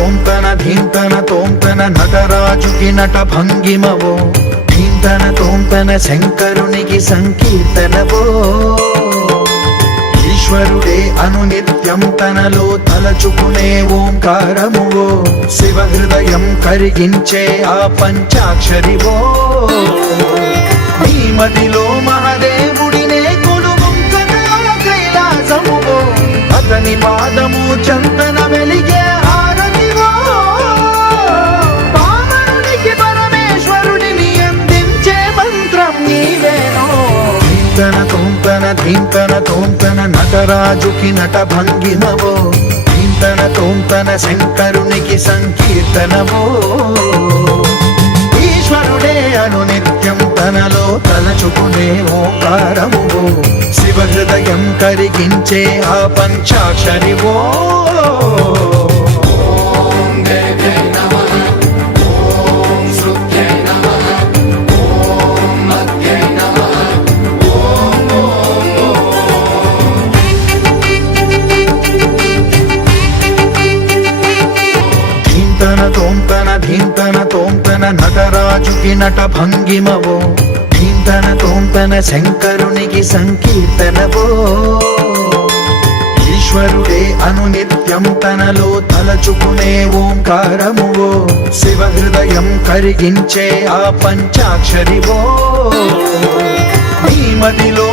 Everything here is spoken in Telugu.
తోంతన ధీంతన తోంతన నటరాజుకి నట భంగిమవో, ధీంతన తోంతన శంకరునికి సంకీర్తనవో. ఈశ్వరుడే అనునిత్యం తనలో తలచుకునే ఓంకారమువో, శివ హృదయం కరిగించే ఆ పంచాక్షరివో. నీ మదిలో మహాదేవుడినే కొలువుంకగా కైలాసమువో, అతని పాదము చందన వెలిగే హారతివో. పావనునికి పరమేశ్వరుడిని అందించే మంత్రం నీవేనో. ధీంతన తోంతన ధీంతన తోంతన నటరాజుకి నట భంగిమవో, ధీంతన తోంతన శంకరునికి సంకీర్తనవో. ఈశ్వరుడే అనునిత్యం తనలో తలచుకునే ఓంకారమువో, శివ హృదయం కరిగించే ఆ పంచాక్షరివో. ధీంతన తోంతన ధీంతన తోంతన నటరాజుకి నట భంగిమవో, ధీంతన తోంతన శంకరునికి సంకీర్తనవో. ఈశ్వరుడే అనునిత్యం తనలో తలచుకునే ఓంకారమువో, శివ హృదయం కరిగించే ఆ పంచాక్షరివో. నీ మదిలో